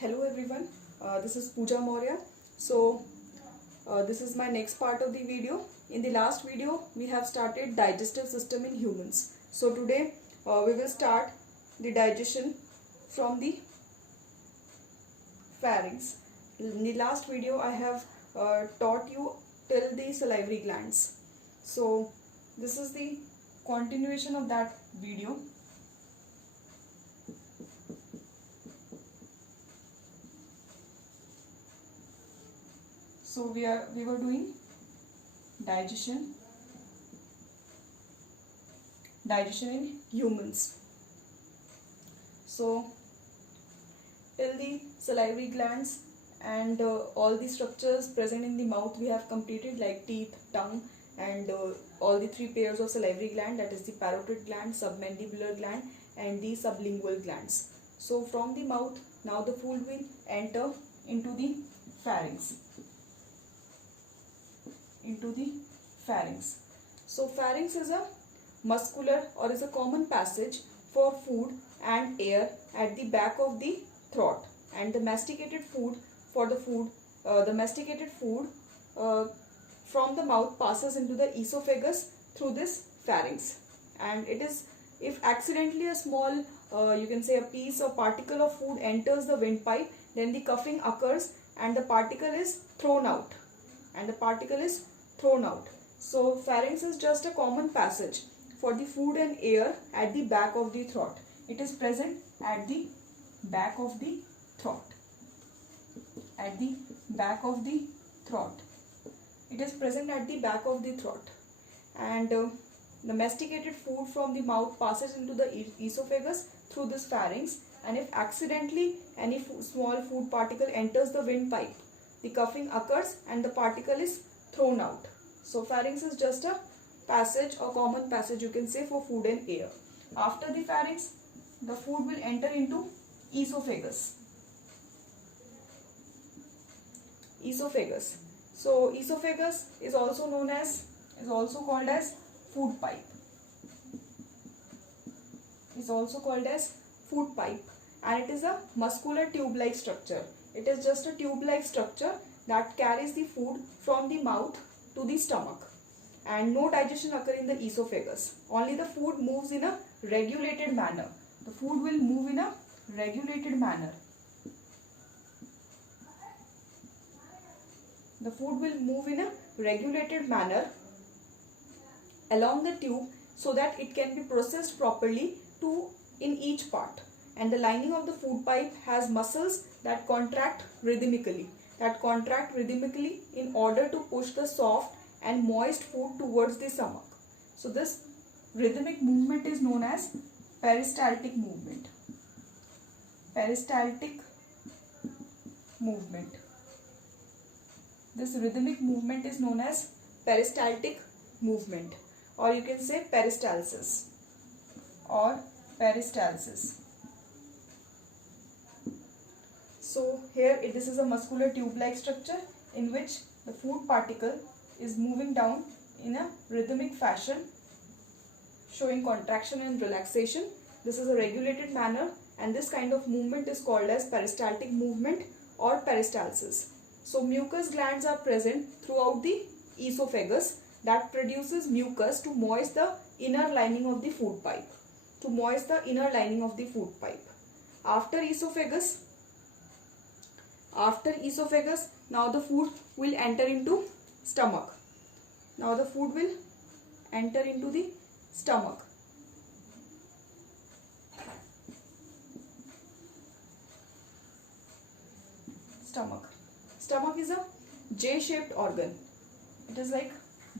Hello everyone, this is Pooja Maurya. This is my next part of the video. In the last video, we have started digestive system in humans. So today we will start the digestion from the pharynx. In the last video, I have taught you till the salivary glands. So this is the continuation of that video. So we were doing digestion in humans. So till the salivary glands and all the structures present in the mouth we have completed, like teeth, tongue, and all the three pairs of salivary gland, that is the parotid gland, submandibular gland, and the sublingual glands. So from the mouth, now the food will enter into the pharynx. So pharynx is a muscular or is a common passage for food and air at the back of the throat, and the masticated food from the mouth passes into the esophagus through this pharynx. And it is, if accidentally a small you can say a piece or particle of food enters the windpipe, then the coughing occurs and the particle is thrown out. So pharynx is just a common passage for the food and air at the back of the throat. It is present at the back of the throat. It is present at the back of the throat. And the masticated food from the mouth passes into the esophagus through this pharynx. And if accidentally any small food particle enters the windpipe, the coughing occurs and the particle is thrown out. So pharynx is just a passage or common passage, you can say, for food and air. After the pharynx, the food will enter into esophagus. So esophagus is also called as food pipe. And it is a muscular tube-like structure. It is just a tube-like structure that carries the food from the mouth to the stomach. And no digestion occurs in the esophagus. Only the food moves in a regulated manner. The food will move in a regulated manner. Along the tube, so that it can be processed properly in each part. And the lining of the food pipe has muscles that contract rhythmically in order to push the soft and moist food towards the stomach. So this rhythmic movement is known as peristaltic movement. This rhythmic movement is known as peristaltic movement, or you can say peristalsis. So here this is a muscular tube-like structure in which the food particle is moving down in a rhythmic fashion, showing contraction and relaxation. This is a regulated manner, and this kind of movement is called as peristaltic movement or peristalsis. So mucus glands are present throughout the esophagus that produces mucus to moist the inner lining of the food pipe. After esophagus, now the food will enter into stomach. Stomach is a J-shaped organ. It is like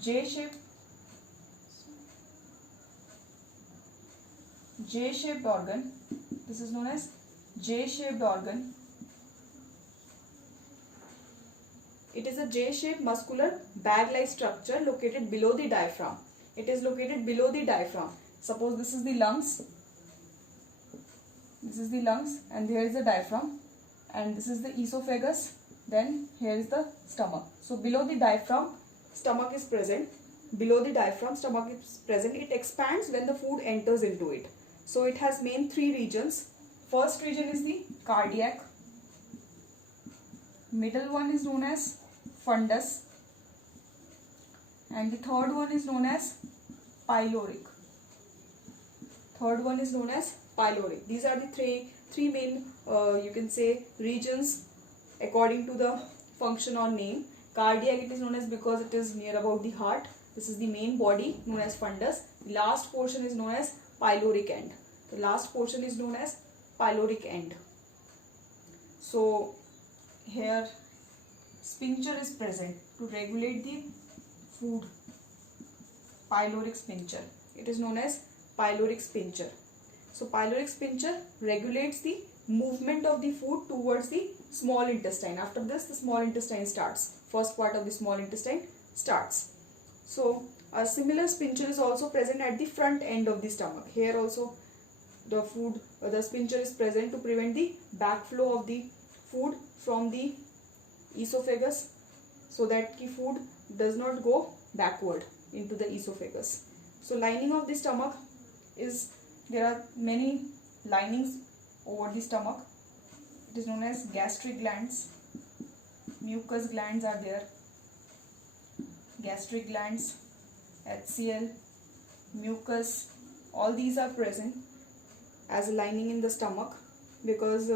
J-shaped organ. This is known as J-shaped organ. It is a J-shaped muscular bag-like structure located below the diaphragm. Suppose this is the lungs. And here is the diaphragm. And this is the esophagus. Then here is the stomach. So below the diaphragm, stomach is present. It expands when the food enters into it. So it has main three regions. First region is the cardiac. Middle one is known as fundus, and the third one is known as pyloric. Third one is known as pyloric. These are the three main you can say regions according to the function or name. Cardiac, it is known as because it is near about the heart. This is the main body known as fundus. The last portion is known as pyloric end. The last portion is known as pyloric end. So here sphincter is present to regulate the food. Pyloric sphincter. It is known as pyloric sphincter. So pyloric sphincter regulates the movement of the food towards the small intestine. After this, the small intestine starts. First part of the small intestine starts. So a similar sphincter is also present at the front end of the stomach. Here also the sphincter is present to prevent the backflow of the food from the esophagus, so that the food does not go backward into the esophagus. So lining of the stomach is, there are many linings over the stomach. It is known as gastric glands, mucus glands are there, gastric glands, HCl, mucus, all these are present as a lining in the stomach, because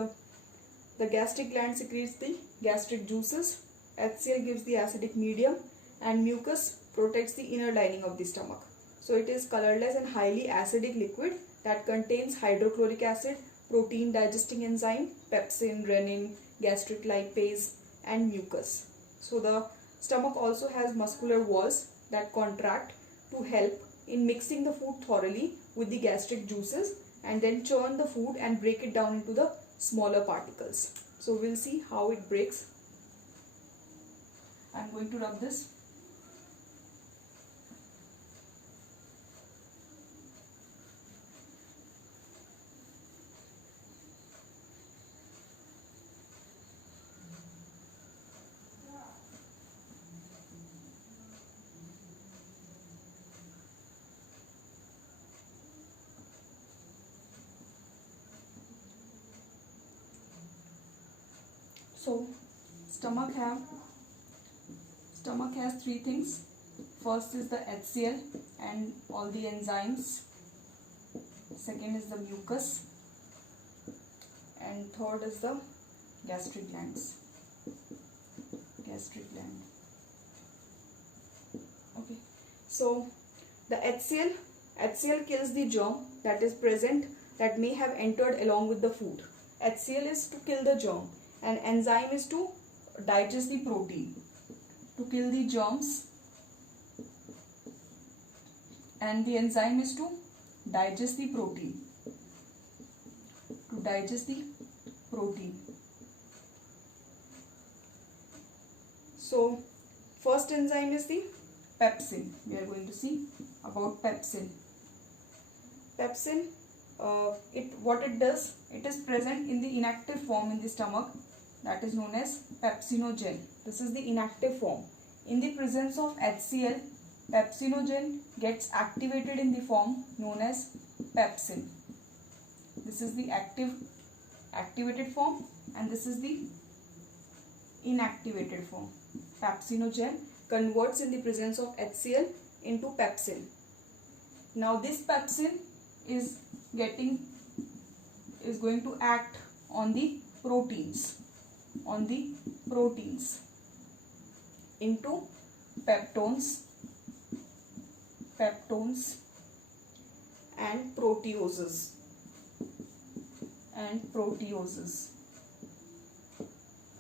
the gastric gland secretes the gastric juices, HCl gives the acidic medium, and mucus protects the inner lining of the stomach. So it is colorless and highly acidic liquid that contains hydrochloric acid, protein digesting enzyme, pepsin, renin, gastric lipase, and mucus. So the stomach also has muscular walls that contract to help in mixing the food thoroughly with the gastric juices, and then churn the food and break it down into the smaller particles. So we'll see how it breaks. I'm going to rub this. So stomach has three things. First is the HCl and all the enzymes. Second is the mucus, and third is the gastric glands. Gastric gland. Okay. So the HCl kills the germ that is present, that may have entered along with the food. HCl is to kill the germ, and enzyme is to digest the protein, to kill the germs, and the enzyme is to digest the protein, So first enzyme is the pepsin. We are going to see about pepsin. Pepsin, what it does, it is present in the inactive form in the stomach, that is known as pepsinogen. This is the inactive form. In the presence of HCl, pepsinogen gets activated in the form known as pepsin. This is the activated form, and this is the inactivated form. Pepsinogen converts in the presence of HCl into pepsin. Now this pepsin is going to act on the proteins, into peptones and proteoses.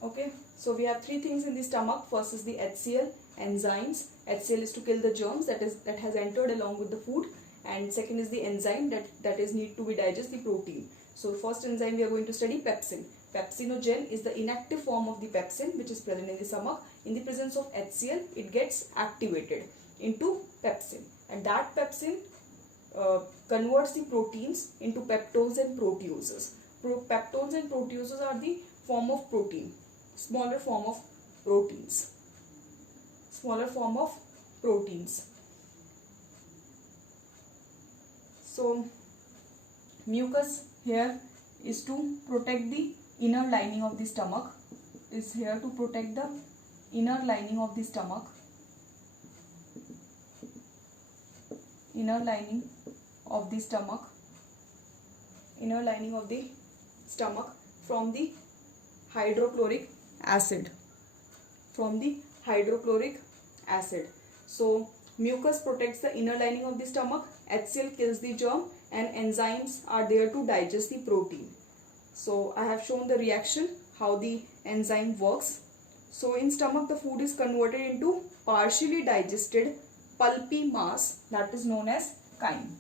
Okay, so we have three things in the stomach. First is the HCl, enzymes. HCl is to kill the germs that has entered along with the food, and second is the enzyme that is need to be digest the protein. So first enzyme we are going to study pepsin. Pepsinogen is the inactive form of the pepsin which is present in the stomach. In the presence of HCl, it gets activated into pepsin, and that pepsin converts the proteins into peptones and proteoses. Peptones and proteoses are the form of protein, smaller form of proteins. So mucus here is to protect the inner lining of the stomach. is here to protect the inner lining of the stomach. Inner lining of the stomach. Inner lining of the stomach from the hydrochloric acid. From the hydrochloric acid. So mucus protects the inner lining of the stomach, HCl kills the germ, and enzymes are there to digest the protein. So I have shown the reaction, how the enzyme works. So in stomach the food is converted into partially digested pulpy mass, that is known as chyme.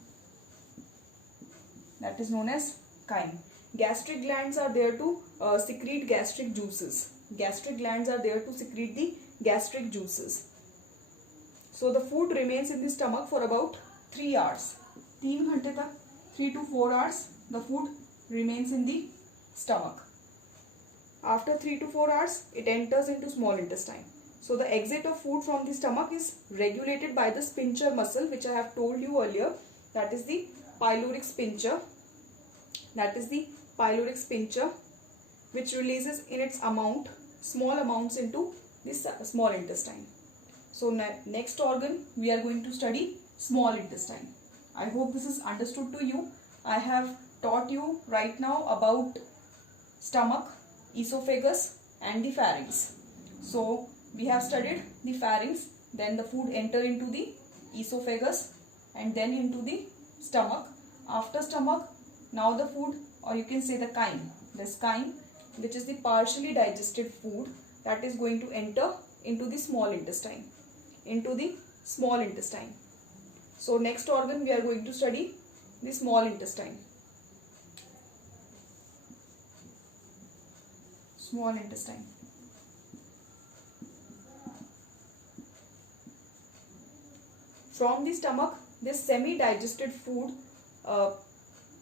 That is known as chyme. Gastric glands are there to secrete gastric juices. Gastric glands are there to secrete the gastric juices. So the food remains in the stomach for about 3 hours. 3 घंटे तक, 3 to 4 hours the food remains in the stomach. After 3 to 4 hours it enters into small intestine. So the exit of food from the stomach is regulated by the sphincter muscle, which I have told you earlier. That is the pyloric sphincter. That is the pyloric sphincter, which releases in its amount small amounts into the small intestine. So next organ we are going to study small intestine. I hope this is understood to you. I have taught you right now about stomach, esophagus and the pharynx. So we have studied the pharynx, then the food enter into the esophagus and then into the stomach. After stomach, now the food, or you can say the chyme. This chyme, which is the partially digested food, that is going to enter into the small intestine. Into the small intestine. So next organ we are going to study the small intestine. Small intestine. From the stomach, this semi-digested food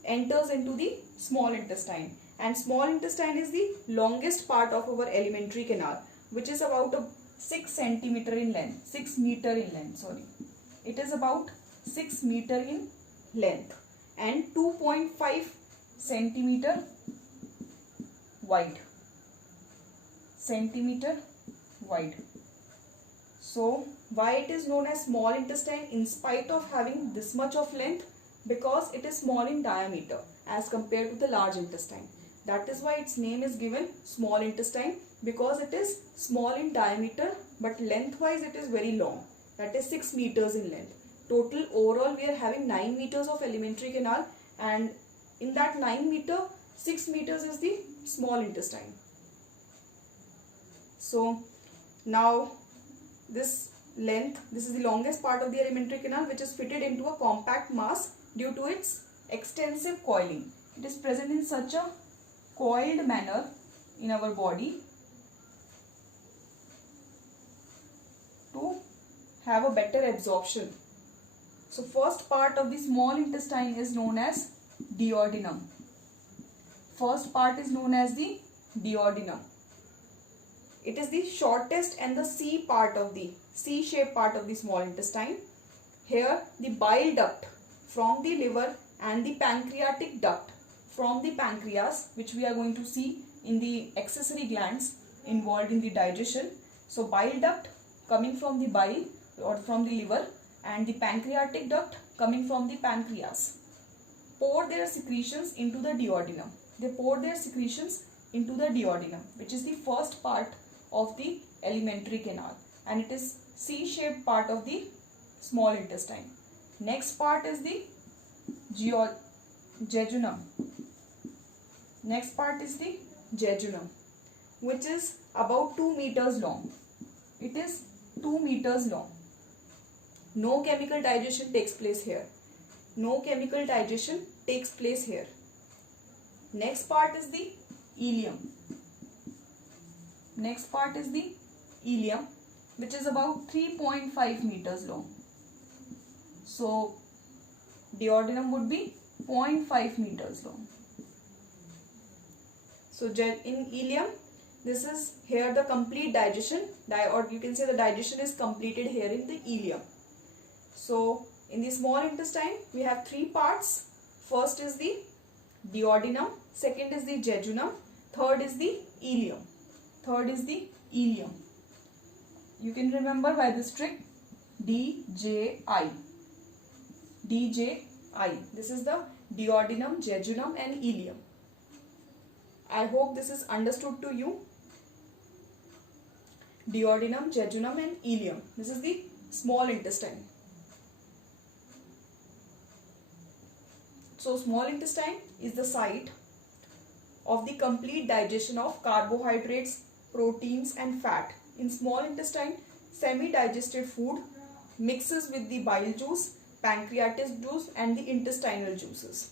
enters into the small intestine, and small intestine is the longest part of our alimentary canal, which is about 6 centimeter in length, 6 meter in length, sorry. It is about 6 meter in length and 2.5 centimeter wide. Centimeter wide. So why it is known as small intestine in spite of having this much of length? Because it is small in diameter as compared to the large intestine. That is why its name is given small intestine, because it is small in diameter but lengthwise it is very long. That is 6 meters in length. Total overall we are having 9 meters of alimentary canal, and in that 9 meter, 6 meters is the small intestine. So now this length, this is the longest part of the alimentary canal, which is fitted into a compact mass due to its extensive coiling. It is present in such a coiled manner in our body to have a better absorption. So first part of the small intestine is known as duodenum. First part is known as the duodenum. It is the shortest and the C part of the C-shaped part of the small intestine. Here the bile duct from the liver and the pancreatic duct from the pancreas, which we are going to see in the accessory glands involved in the digestion. So bile duct coming from the bile or from the liver, and the pancreatic duct coming from the pancreas pour their secretions into the duodenum. They pour their secretions into the duodenum, which is the first part of the alimentary canal, and it is C-shaped part of the small intestine. Next part is the jejunum. Next part is the jejunum, which is about 2 meters long. It is 2 meters long. No chemical digestion takes place here. No chemical digestion takes place here. Next part is the ileum. Next part is the ileum, which is about 3.5 meters long. So duodenum would be 0.5 meters long. So in ileum, this is here the complete digestion, or you can say the digestion is completed here in the ileum. So in the small intestine we have 3 parts. First is the duodenum, second is the jejunum, third is the ileum. Third is the ileum. You can remember by this trick, DJI. DJI. This is the duodenum, jejunum and ileum. I hope this is understood to you. Duodenum, jejunum and ileum. This is the small intestine. So small intestine is the site of the complete digestion of carbohydrates, proteins and fat. In small intestine, semi-digested food mixes with the bile juice, pancreatic juice and the intestinal juices.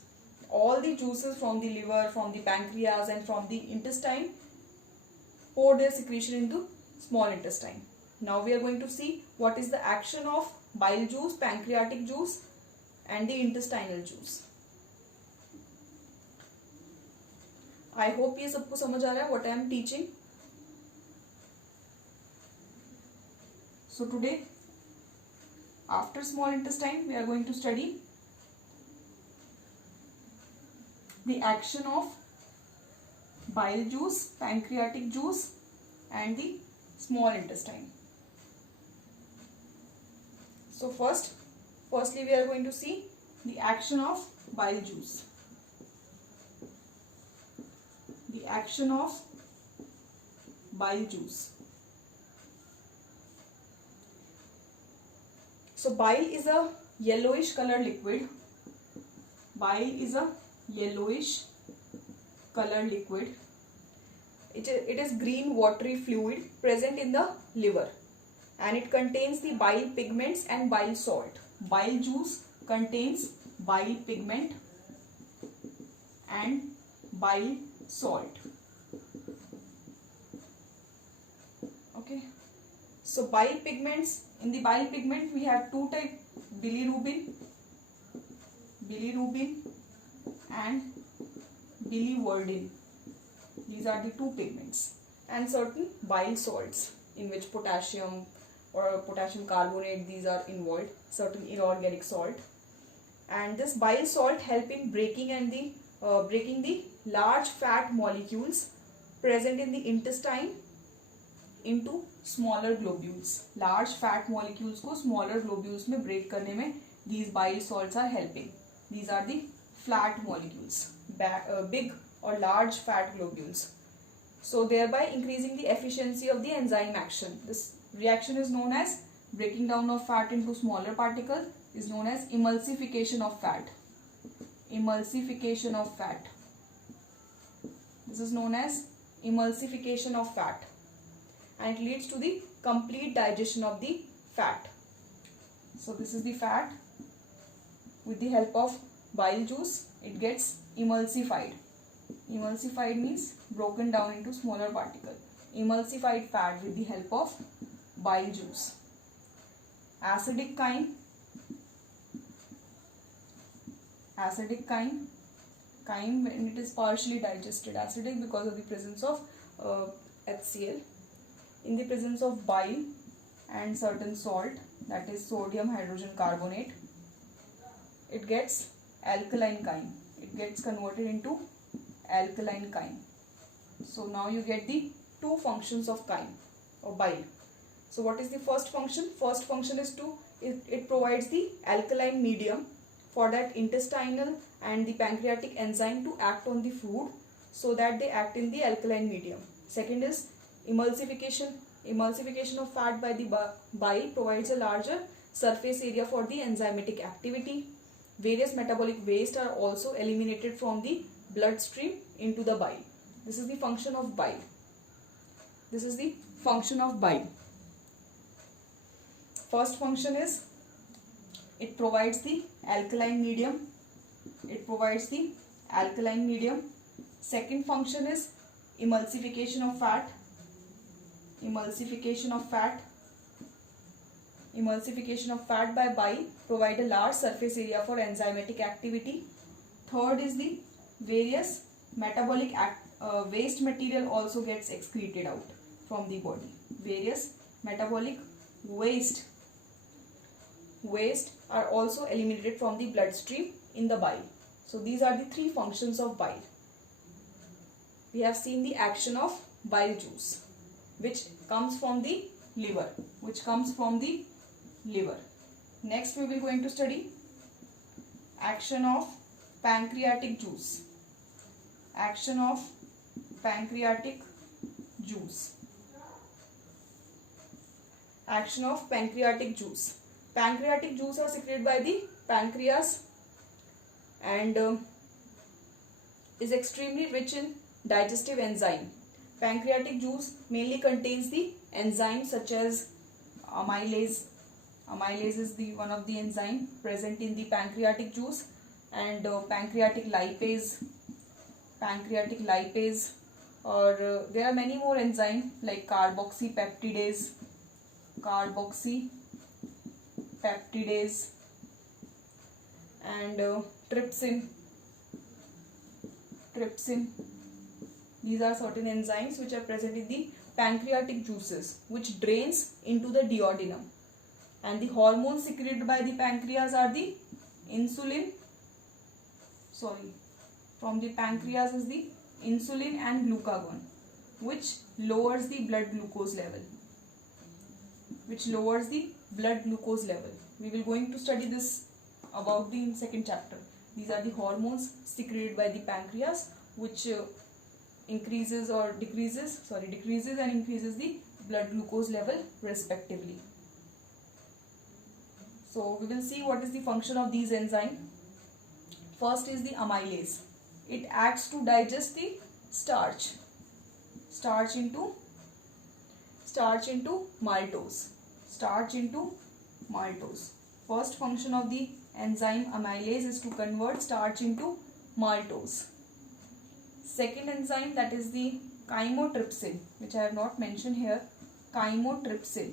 All the juices from the liver, from the pancreas and from the intestine pour their secretion into small intestine. Now we are going to see what is the action of bile juice, pancreatic juice and the intestinal juice. I hope ये सबको समझ आ रहा है what I am teaching. So today, after small intestine, we are going to study the action of bile juice, pancreatic juice and the small intestine. So firstly we are going to see the action of bile juice. The action of bile juice. So bile is a yellowish color liquid. Bile is a yellowish color liquid. It is green watery fluid present in the liver and it contains the bile pigments and bile salt. Bile juice contains bile pigment and bile salt. Okay. So bile pigments, in the bile pigment we have two types, bilirubin and biliverdin. These are the two pigments, and certain bile salts in which potassium or potassium carbonate, these are involved, certain inorganic salt. And this bile salt help in breaking the large fat molecules present in the intestine into smaller globules. Large fat molecules को smaller globules में break करने में these bile salts are helping. These are the flat molecules, big or large fat globules. So thereby increasing the efficiency of the enzyme action. This reaction is known as breaking down of fat into smaller particles, is known as emulsification of fat. Emulsification of fat. This is known as emulsification of fat, and it leads to the complete digestion of the fat. So this is the fat. With the help of bile juice, it gets emulsified. Emulsified means broken down into smaller particles. Emulsified fat with the help of bile juice. Acidic chyme. Acidic chyme. Chyme when it is partially digested. Acidic because of the presence of HCl. In the presence of bile and certain salt, that is sodium hydrogen carbonate, it gets alkaline chyme. It gets converted into alkaline chyme. So now you get the two functions of chyme or bile. So what is the first function? First function is it provides the alkaline medium for that intestinal and the pancreatic enzyme to act on the food so that they act in the alkaline medium. Second is emulsification. Emulsification of fat by the bile provides a larger surface area for the enzymatic activity. Various metabolic waste are also eliminated from the bloodstream into the bile. This is the function of bile. This is the function of bile. First function is it provides the alkaline medium. It provides the alkaline medium. Second function is emulsification of fat. Emulsification of fat. Emulsification of fat by bile provide a large surface area for enzymatic activity. Third is the various metabolic waste material also gets excreted out from the body. Various metabolic waste are also eliminated from the bloodstream in the bile. So these are the three functions of bile. We have seen the action of bile juice. which comes from the liver, Next we will going to study action of pancreatic juice. Action of pancreatic juice. Action of pancreatic juice. Pancreatic juice are secreted by the pancreas and is extremely rich in digestive enzyme. Pancreatic juice mainly contains the enzymes such as amylase. Amylase is the one of the enzyme present in the pancreatic juice, and pancreatic lipase, or there are many more enzymes like carboxypeptidase, and trypsin. These are certain enzymes which are present in the pancreatic juices, which drains into the duodenum. And the hormones secreted by the pancreas are the from the pancreas is the insulin and glucagon, which lowers the blood glucose level. We will going to study this about the second chapter. These are the hormones secreted by the pancreas, which decreases and increases the blood glucose level respectively. So we will see what is the function of these enzymes. First is the amylase. It acts to digest the starch into maltose. First function of the enzyme amylase is to convert starch into maltose. Second enzyme, that is the chymotrypsin, which I have not mentioned here. Chymotrypsin.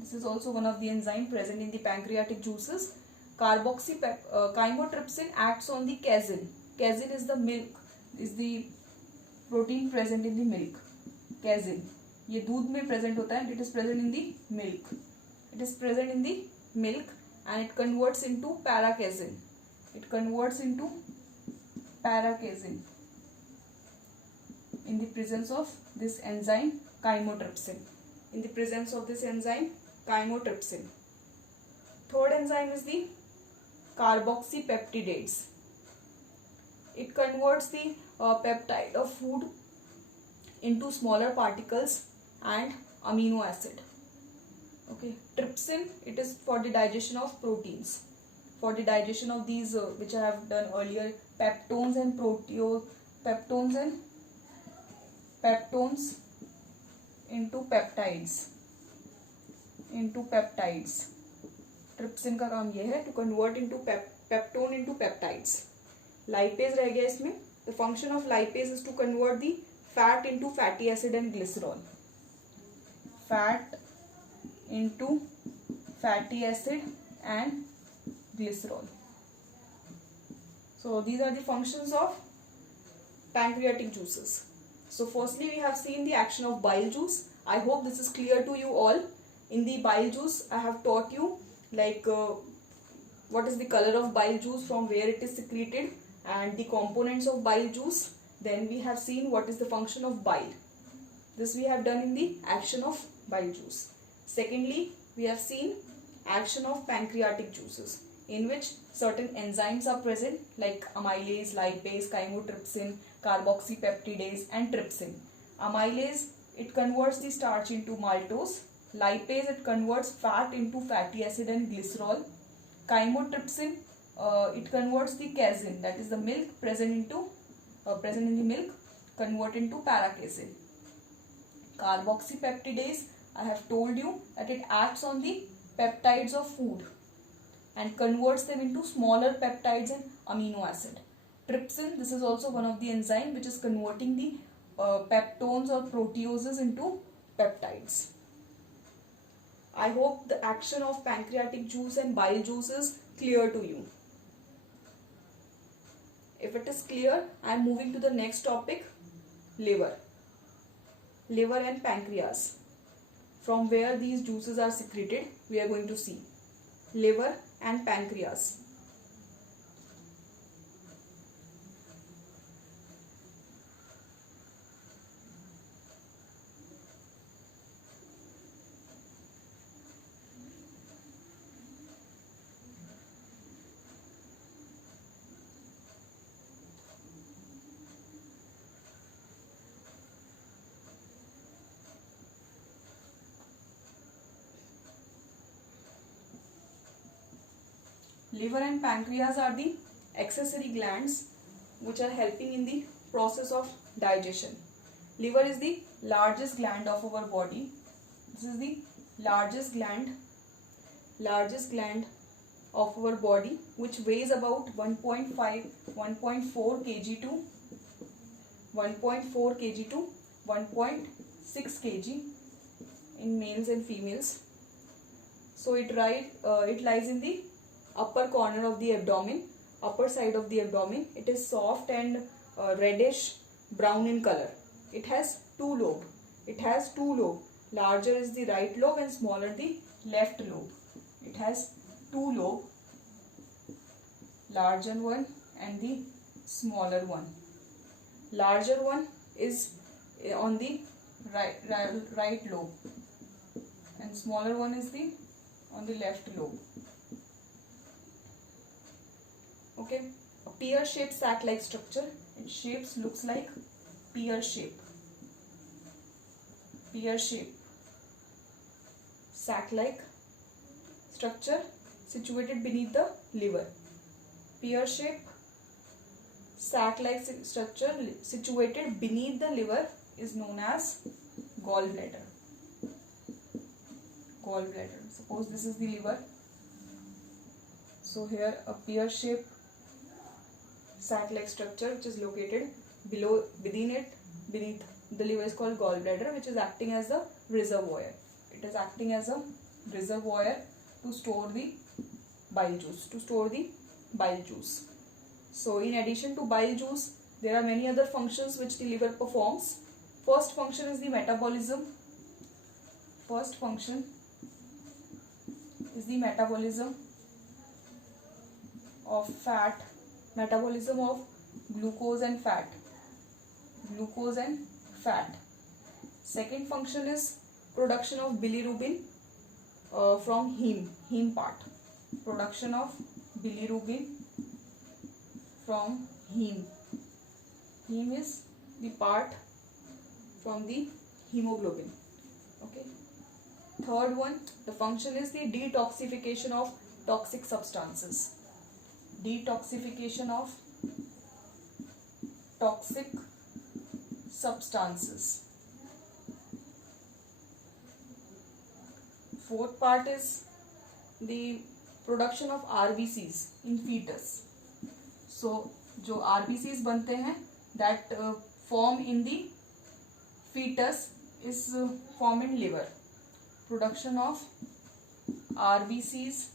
This is also one of the enzymes present in the pancreatic juices. Chymotrypsin acts on the casein. Casein is the protein present in the milk. Casein. ये दूध में present होता है. It is present in the milk. And it converts into paracasein. In the presence of this enzyme chymotrypsin. Third enzyme is the carboxypeptidase. It converts the peptide of food into smaller particles and amino acid. Okay, trypsin, it is for the digestion of proteins. For the digestion of these, which I have done earlier, peptones into peptides. Trypsin का काम ये है to convert into peptone into peptides. Lipase रह गया इसमें. The function of lipase is to convert the fat into fatty acid and glycerol. So these are the functions of pancreatic juices. So firstly we have seen the action of bile juice. I hope this is clear to you all. In the bile juice I have taught you what is the color of bile juice, from where it is secreted, and the components of bile juice. Then we have seen what is the function of bile. This we have done in the action of bile juice. Secondly, we have seen action of pancreatic juices, in which certain enzymes are present like amylase, lipase, chymotrypsin, carboxypeptidase and trypsin. Amylase, it converts the starch into maltose. Lipase, it converts fat into fatty acid and glycerol. Chymotrypsin, it converts the casein, that is the milk present in the milk, convert into paracasein. Carboxypeptidase, I have told you that it acts on the peptides of food and converts them into smaller peptides and amino acid. Trypsin, this is also one of the enzymes which is converting the peptones or proteoses into peptides. I hope the action of pancreatic juice and bile juice is clear to you. If it is clear, I am moving to the next topic, liver. Liver and pancreas. From where these juices are secreted, we are going to see. Liver and pancreas. Liver and pancreas are the accessory glands which are helping in the process of digestion. Liver is the largest gland of our body. This is the largest gland of our body, which weighs about 1.4 kg to 1.6 kg in males and females. So it lies in the upper corner of the abdomen, upper side of the abdomen. It is soft and reddish brown in color. It has two lobes. Larger is the right lobe and smaller the left lobe. It has two lobes, larger one and the smaller one. Larger one is on the right lobe and smaller one is on the left lobe. Okay, a pear-shaped sac-like structure. Its shapes looks like pear shape. Pear-shaped sac-like structure situated beneath the liver. Pear-shaped sac-like structure situated beneath the liver is known as gallbladder. Gallbladder. Suppose this is the liver. So here a pear-shaped sac-like structure which is located beneath the liver is called gallbladder, which is acting as the reservoir. It is acting as a reservoir to store the bile juice. So in addition to bile juice, there are many other functions which the liver performs. First function is the metabolism. First function is the metabolism of fat, metabolism of glucose and fat. Second function is production of bilirubin from heme part. Production of bilirubin from heme. Heme is the part from the hemoglobin. Okay. Third one, the function is the detoxification of toxic substances. Detoxification of toxic substances. Fourth part is the production of RBCs in fetus. So जो RBCs बनते हैं that form in the fetus is formed in liver. Production of RBCs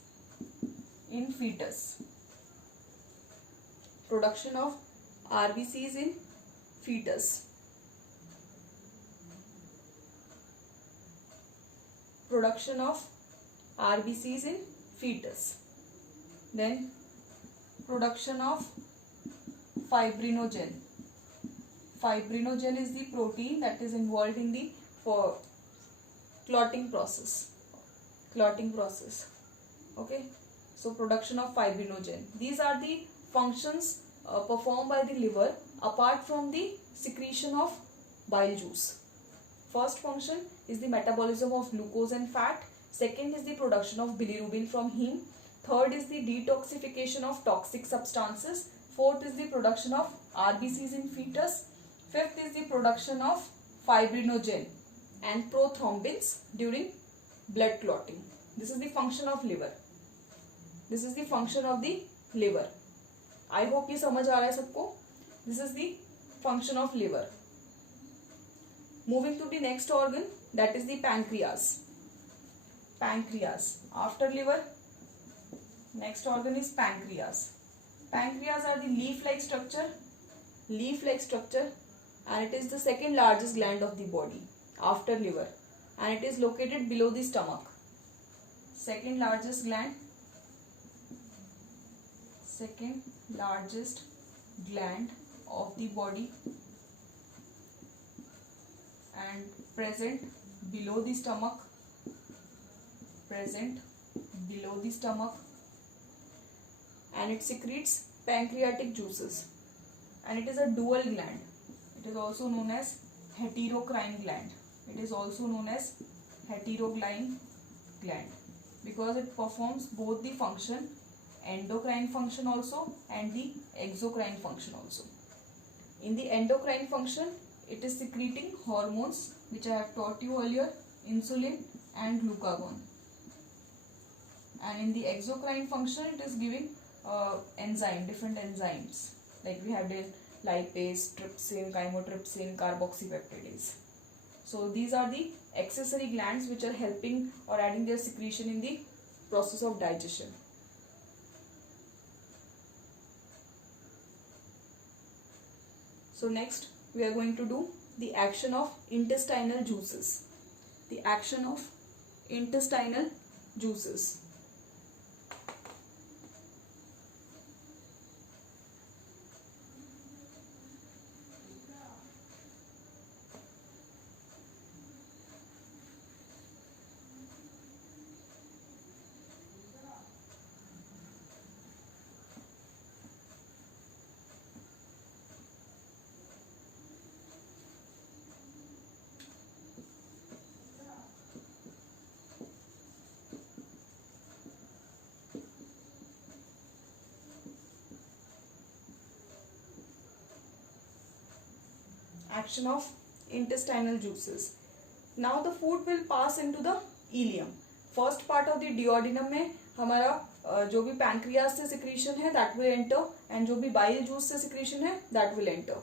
in fetus. Production of RBCs in fetus. Production of RBCs in fetus. Then production of fibrinogen. Fibrinogen is the protein that is involved in the clotting process. Okay. So production of fibrinogen. These are the functions performed by the liver apart from the secretion of bile juice. First function is the metabolism of glucose and fat. Second is the production of bilirubin from heme. Third is the detoxification of toxic substances. Fourth is the production of RBCs in fetus. Fifth is the production of fibrinogen and prothrombins during blood clotting. This is the function of liver. This is the function of the liver. I hope ये समझ आ रहा है सबको. This is the function of liver. Moving to the next organ, that is the pancreas. Pancreas. After liver, next organ is pancreas. Pancreas are the leaf-like structure. And it is the second largest gland of the body after liver. And it is located below the stomach. Second largest gland of the body and present below the stomach. And it secretes pancreatic juices. And it is a dual gland. It is also known as heterocrine gland. Because it performs both the function endocrine function also and the exocrine function also. In the endocrine function, it is secreting hormones which I have taught you earlier, insulin and glucagon. And in the exocrine function, it is giving different enzymes, like we have the lipase, trypsin, chymotrypsin, carboxypeptidase. So these are the accessory glands which are helping or adding their secretion in the process of digestion. So next we are going to do the action of intestinal juices. The action of intestinal juices. Action of intestinal juices. Now the food will pass into the ileum. First part of the duodenum में हमारा जो भी pancreas से secretion है that will enter, and जो भी bile juice से secretion है that will enter.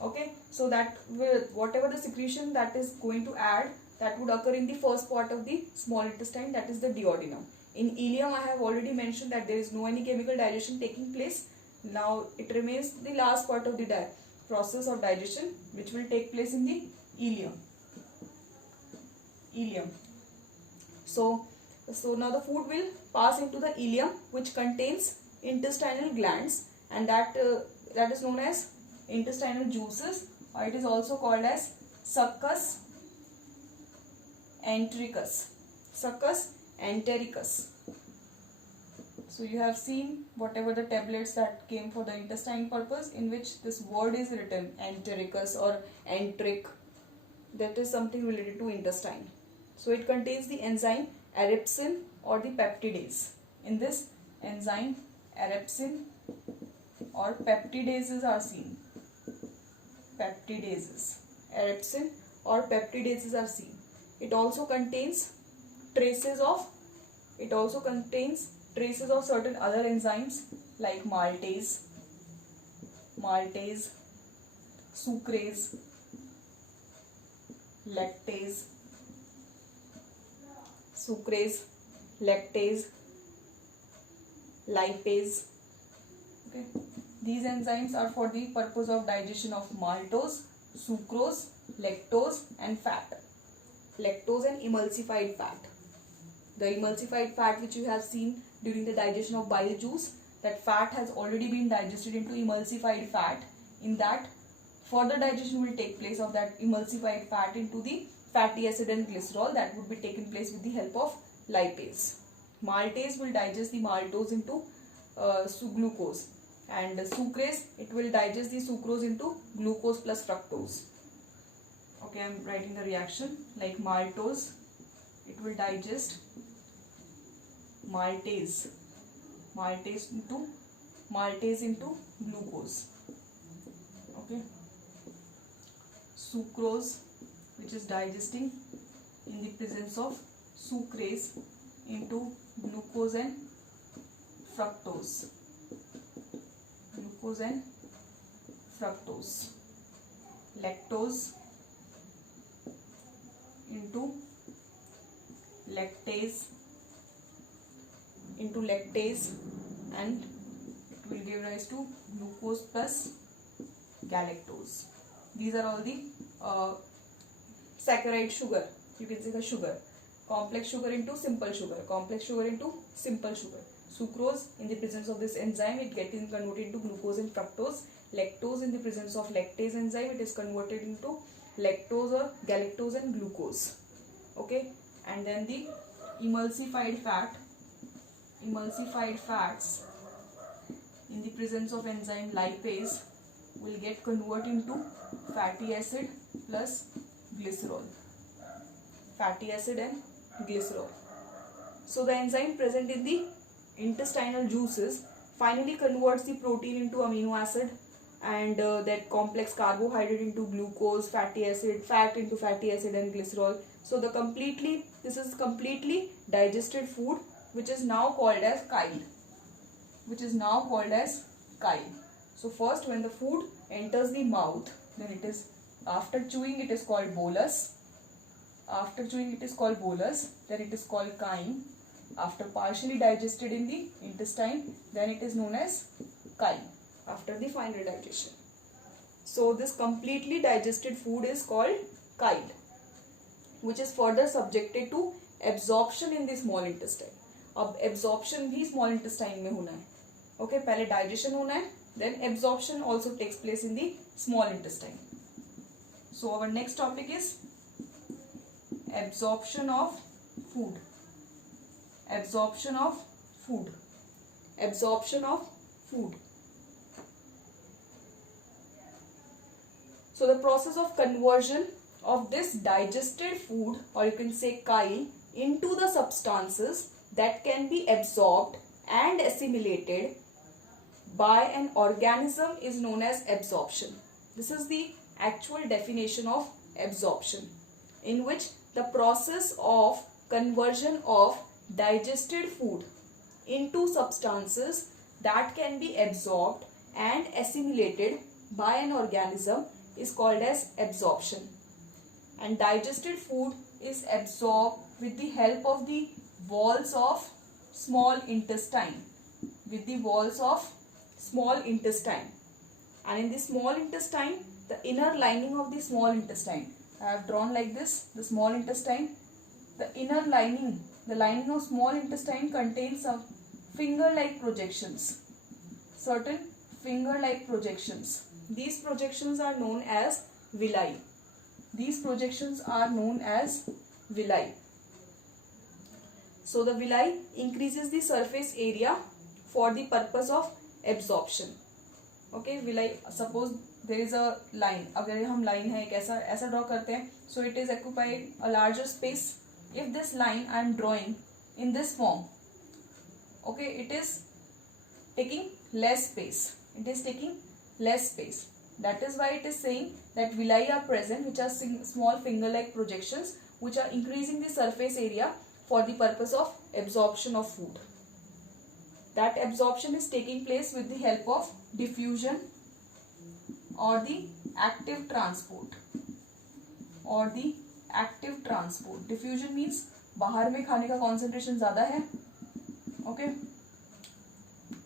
Okay, so that will, whatever the secretion that is going to add, that would occur in the first part of the small intestine, that is the duodenum. In ileum I have already mentioned that there is no any chemical digestion taking place. Now it remains the last part of the process of digestion which will take place in the ileum. So now the food will pass into the ileum, which contains intestinal glands, and that is known as intestinal juices, or it is also called as succus entericus. Succus entericus. So you have seen whatever the tablets that came for the intestine purpose, in which this word is written, entericus or enteric, that is something related to intestine. So it contains the enzyme erepsin or the peptidase. In this enzyme erepsin or peptidases are seen. Peptidases. Erepsin or peptidases are seen. It also contains traces of certain other enzymes like maltase, sucrase, lactase, lipase. Okay. These enzymes are for the purpose of digestion of maltose, sucrose, lactose and fat. Lactose and emulsified fat. The emulsified fat which you have seen during the digestion of bile juice, that fat has already been digested into emulsified fat. In that, further digestion will take place of that emulsified fat into the fatty acid and glycerol, that would be taken place with the help of lipase. Maltase will digest the maltose into glucose, and sucrase, it will digest the sucrose into glucose plus fructose. Okay, I am writing the reaction. Like maltose, it will digest maltase into glucose. Okay. Sucrose, which is digesting in the presence of sucrase into glucose and fructose. Lactose into lactase and it will give rise to glucose plus galactose. These are all the saccharide sugar, you can say the sugar. Complex sugar into simple sugar, Sucrose, in the presence of this enzyme, it gets converted into glucose and fructose. Lactose, in the presence of lactase enzyme, it is converted into lactose or galactose and glucose. Okay, and then the emulsified fats in the presence of enzyme lipase will get converted into fatty acid plus glycerol. Fatty acid and glycerol. So the enzyme present in the intestinal juices finally converts the protein into amino acid, and that complex carbohydrate into glucose, fatty acid, fat into fatty acid and glycerol. So this is completely digested food, which is now called as chyle. So first, when the food enters the mouth, then it is, after chewing it is called bolus. Then it is called chyme. After partially digested in the intestine, then it is known as chyme after the final digestion. So this completely digested food is called chyle, which is further subjected to absorption in the small intestine. अब absorption भी small intestine में होना है. Okay, पहले digestion होना है, then absorption also takes place in the small intestine. So our next topic is absorption of food. So the process of conversion of this digested food, or you can say chyle, into the substances that can be absorbed and assimilated by an organism is known as absorption. This is the actual definition of absorption, in which the process of conversion of digested food into substances that can be absorbed and assimilated by an organism is called as absorption. And digested food is absorbed with the help of the walls of small intestine. And in the small intestine, the inner lining of the small intestine, I have drawn like this, the small intestine. The inner lining, the lining of small intestine contains some finger-like projections. Certain finger-like projections. These projections are known as villi. So the villi increases the surface area for the purpose of absorption. Okay, villi, suppose there is a line. अगर हम line है एक ऐसा draw करते हैं, so it is occupied a larger space. If this line I am drawing in this form, okay, it is taking less space. That is why it is saying that villi are present, which are small finger-like projections, which are increasing the surface area for the purpose of absorption of food. That absorption is taking place with the help of diffusion or the active transport. Diffusion means बाहर में खाने का concentration ज़्यादा है, okay,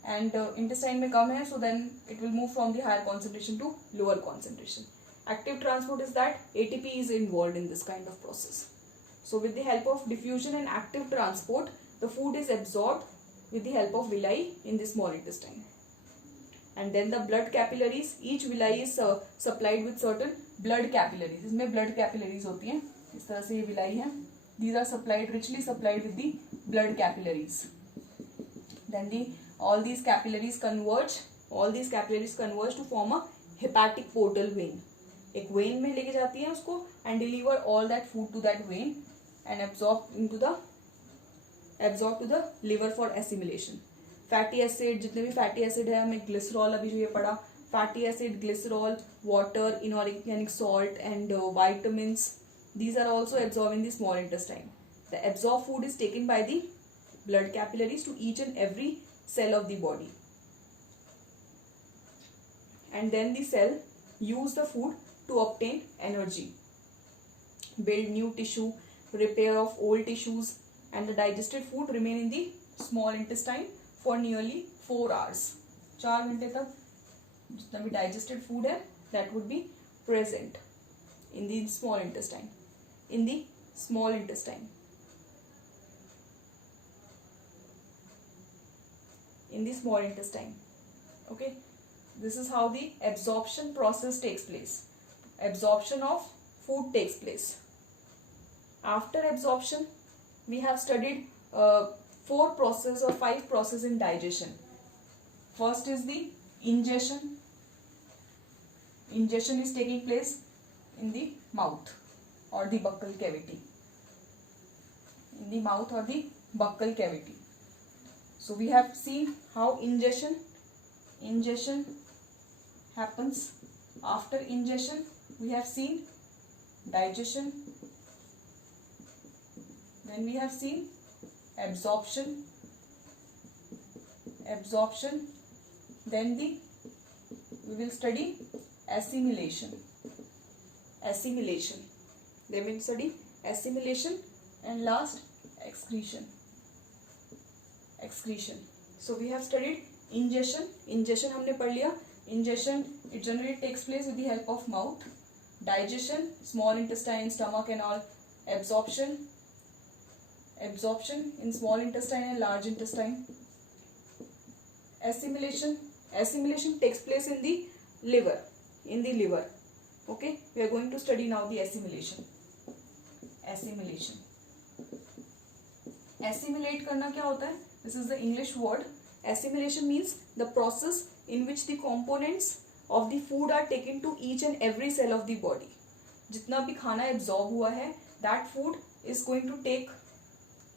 and intestine में कम है, so then it will move from the higher concentration to lower concentration. Active transport is that ATP is involved in this kind of process. So with the help of diffusion and active transport, the food is absorbed with the help of villi in the small intestine. And then the blood capillaries, each villi is supplied with certain blood capillaries. इसमें blood capillaries होती हैं, इस तरह से ये villi हैं. These are richly supplied with the blood capillaries. Then all these capillaries converge to form a hepatic portal vein. एक vein में लेके जाती है उसको and deliver all that food to that vein and absorb to the liver for assimilation. Fatty acid, जितने भी fatty acid है, हमें glycerol अभी जो ये पढ़ा, fatty acid, glycerol, water, inorganic salt and vitamins, these are also absorbed in the small intestine. The absorbed food is taken by the blood capillaries to each and every cell of the body. And then the cell use the food to obtain energy, build new tissue, repair of old tissues, and the digested food remain in the small intestine for nearly 4 hours. 4 घंटे तक जितना भी digested food है, that would be present in the small intestine. Okay, this is how the absorption process takes place. Absorption of food takes place. After absorption, we have studied 4 processes or 5 processes in digestion. First is the ingestion. Ingestion is taking place in the mouth or the buccal cavity. So we have seen how ingestion happens. After ingestion, we have seen digestion. Then we have seen absorption. Then we will study assimilation. Then we will study assimilation, and last excretion. So we have studied ingestion हमने पढ़ लिया. Ingestion, it generally takes place with the help of mouth. Digestion, small intestine, stomach and all. Absorption in small intestine and large intestine. Assimilation takes place in the liver. Okay, we are going to study now the assimilation. Assimilate करना क्या होता है? This is the English word. Assimilation means the process in which the components of the food are taken to each and every cell of the body. जितना भी खाना absorb हुआ है, that food is going to take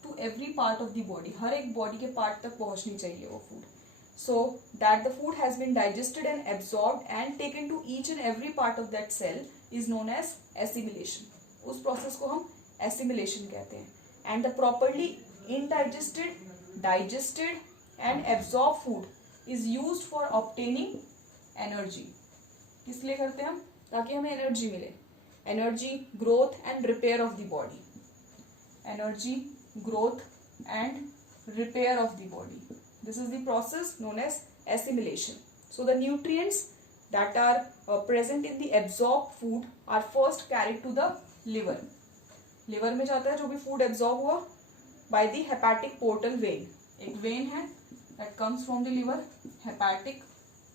to every part of the body. हर एक body के part तक पहुंचनी चाहिए वो food. So that the food has been digested and absorbed and taken to each and every part of that cell is known as assimilation. उस process को हम assimilation कहते हैं. And the properly indigested, digested and absorbed food is used for obtaining energy. किस लिए करते हैं हम? ताकि हमें energy मिले. Energy, growth and repair of the body. Energy, growth and repair of the body. This is the process known as assimilation. So the nutrients that are present in the absorbed food are first carried to the liver. Liver में जाता है जो भी food absorb हुआ by the hepatic portal vein. एक vein है that comes from the liver, hepatic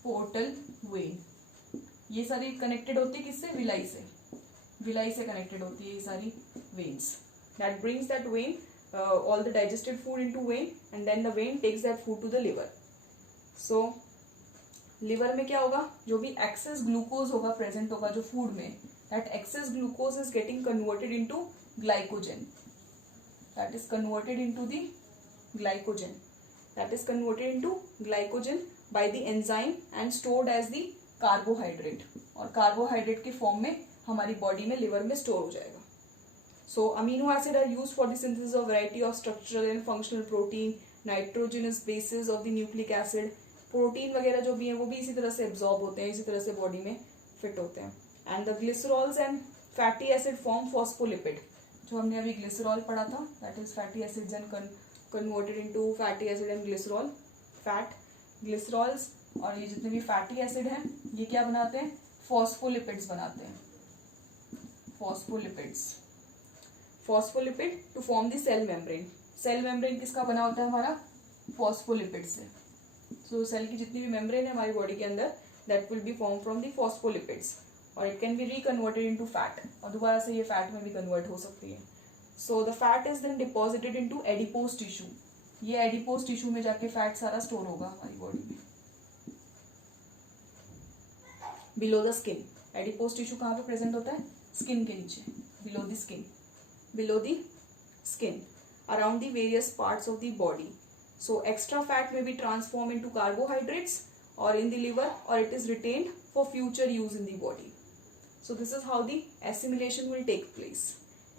portal vein. ये सारी connected होती है किससे? विलाई से connected होती है ये सारी veins. That brings that vein all the digested food into vein, and then the vein takes that food to the liver. So liver में क्या होगा? जो भी excess glucose होगा present होगा जो food में, that excess glucose is getting converted into glycogen. That is converted into glycogen by the enzyme and stored as the carbohydrate. और carbohydrate के form में हमारी body में liver में store हो जाएगा. So amino acid are used for the synthesis of variety of structural and functional protein, nitrogenous bases of the nucleic acid. Protein वगैरह जो भी है वो भी इसी तरह से एब्जॉर्ब होते हैं, इसी तरह से बॉडी में फिट होते हैं. And the glycerols and fatty acid form phospholipid. जो हमने अभी ग्लिसरॉल पढ़ा था, that is fatty acids and converted into fatty acid and glycerol. Fat, glycerols और ये जितने भी फैटी एसिड हैं ये क्या बनाते हैं? फॉस्फोलिपिड्स बनाते हैं. Phospholipid to form the cell membrane. Cell membrane किसका बना होता है हमारा? फॉस्फोलिपिड से. सो सेल की जितनी भी मेम्ब्रेन है हमारी बॉडी के अंदर, that will be form from the phospholipids, और it can be reconverted into fat, और दोबारा से ये फैट में भी कन्वर्ट हो सकती है. So the fat is then deposited into adipose tissue. ये एडिपोज टिश्यू में जाके फैट सारा स्टोर होगा हमारी बॉडी में. Below the skin. Adipose tissue कहाँ पे प्रेजेंट होता है? स्किन के नीचे, below the skin around the various parts of the body. So extra fat may be transformed into carbohydrates or in the liver, or it is retained for future use in the body. So this is how the assimilation will take place.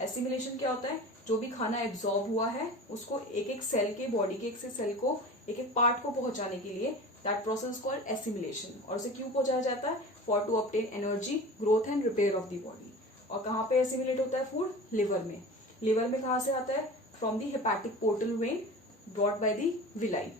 Assimilation क्या होता है? जो भी खाना absorb हुआ है उसको एक एक सेल के, बॉडी के एक से सेल को, एक एक पार्ट को पहुंचाने के लिए, दैट प्रोसेस कॉल्ड एसिमिलेशन. और उसे क्यों पहुंचाया जाता है? For to obtain energy, growth and repair of the body. और कहाँ पे एसिमिलेट होता है फूड? लिवर में. लिवर में कहाँ से आता है? From the hepatic portal vein brought by the villi.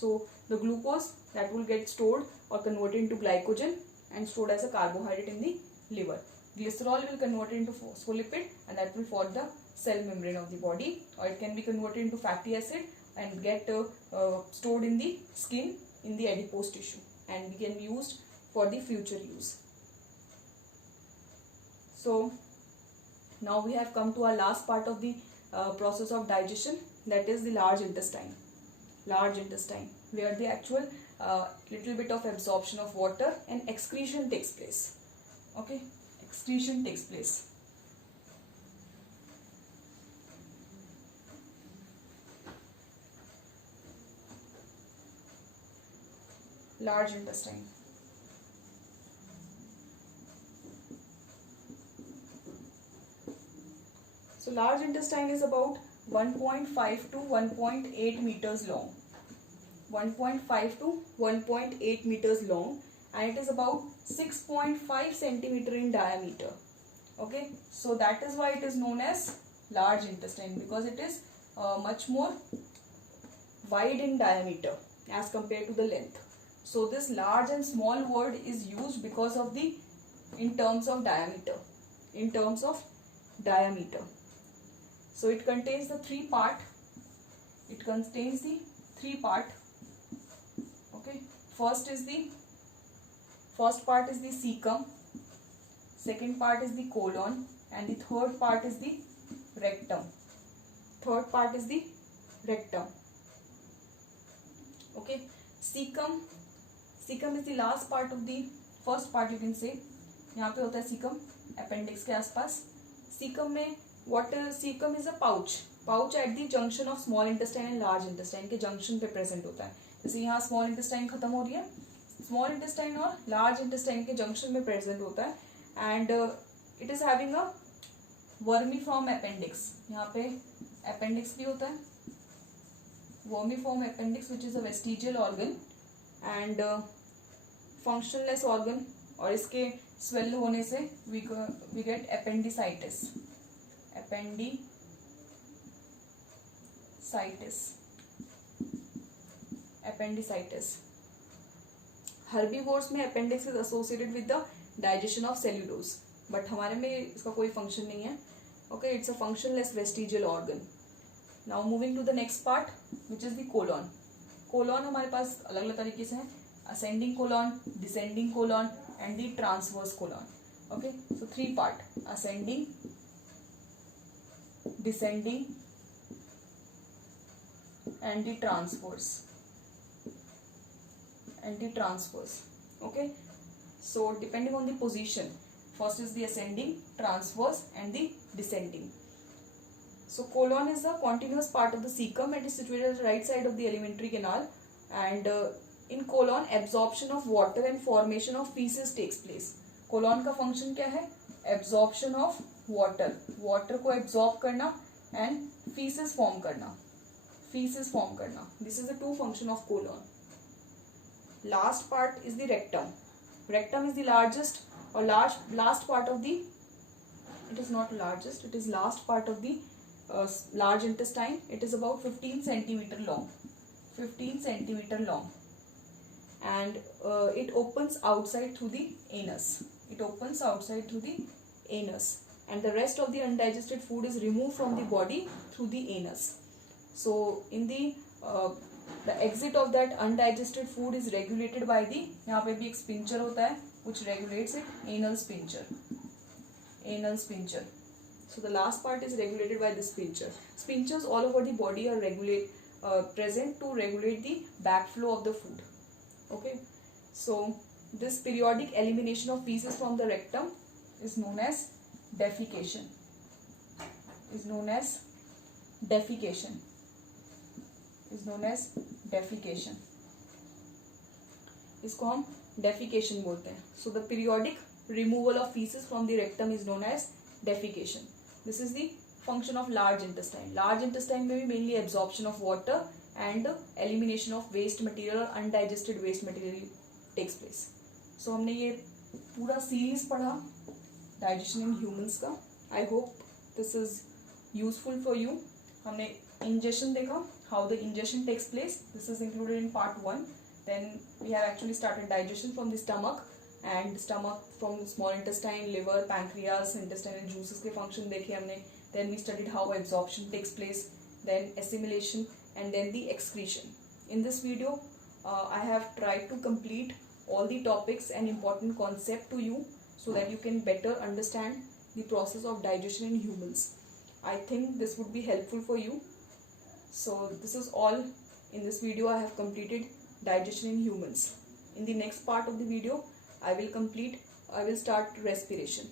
So the glucose that will get stored और converted into glycogen and stored as a carbohydrate in the liver. Glycerol will convert into phospholipid and that will form the cell membrane of the body, or it can be converted into fatty acid and get stored in the skin in the adipose tissue and can be used for the future use. So now we have come to our last part of the process of digestion, that is the large intestine. Large intestine, where the actual little bit of absorption of water and excretion takes place. Okay, excretion takes place. large intestine. So large intestine is about 1.5 to 1.8 meters long. 1.5 to 1.8 meters long, and it is about 6.5 centimeter in diameter. Okay, so that is why it is known as large intestine, because it is much more wide in diameter as compared to the length. So this large and small word is used because of the in terms of diameter. In terms of diameter. So it contains the three part. It contains the three part. Okay. First part is the cecum. Second part is the colon, and the third part is the rectum. Third part is the rectum. Okay. Cecum is the last part of the first part, you can say. यहाँ पे होता है cecum, appendix के आसपास. Cecum में what cecum is a pouch at the junction of small intestine and large intestine के junction पे present होता है. जैसे यहाँ small intestine खत्म हो रही है, small intestine और large intestine के junction में present होता है, and it is having a vermiform appendix. यहाँ पे appendix भी होता है, vermiform appendix which is a vestigial organ and functionless organ, और इसके swell होने से we get appendicitis. Appendicitis. Herbivores में appendix is associated with the digestion of cellulose, but हमारे में इसका कोई function नहीं है. Okay, it's a functionless vestigial organ. Now moving to the next part, which is the colon. Colon हमारे पास अलग अलग तरीके से है, ascending colon, descending colon, and the transverse colon. Okay, so three part: ascending, descending, and the transverse. Okay, so depending on the position, first is the ascending, transverse, and the descending. So colon is the continuous part of the cecum and is situated at the right side of the alimentary canal, and in colon absorption of water and formation of feces takes place. Colon का function क्या है? Absorption of water को absorb करना and feces form करना. This is the two function of colon. Last part is the rectum. Rectum is the largest or last part of the, it is not largest, it is last part of the large intestine. It is about 15 centimeter long. And it opens outside through the anus. And the rest of the undigested food is removed from the body through the anus. So in the exit of that undigested food is regulated by the, यहाँ पे भी एक sphincter होता है which regulates it, anal sphincter. So the last part is regulated by the sphincter. Sphincters all over the body are present to regulate the backflow of the food. Okay, so this periodic elimination of feces from the rectum is known as defecation. इसको हम defecation बोलते हैं. So the periodic removal of feces from the rectum is known as defecation. This is the function of large intestine. Large intestine में भी mainly absorption of water and elimination of waste material or undigested waste material takes place. So हमने ये पूरा series पढ़ा digestion in humans का. I hope this is useful for you. हमने ingestion देखा, how the ingestion takes place. This is included in part 1. Then we have actually started digestion from the stomach, and stomach from small intestine, liver, pancreas, intestinal juices के function देखे हमने. Then we studied how absorption takes place, then assimilation, and then the excretion. In this video, I have tried to complete all the topics and important concept to you so that you can better understand the process of digestion in humans. I think this would be helpful for you. So this is all in this video. I have completed digestion in humans. In the next part of the video, I will start respiration.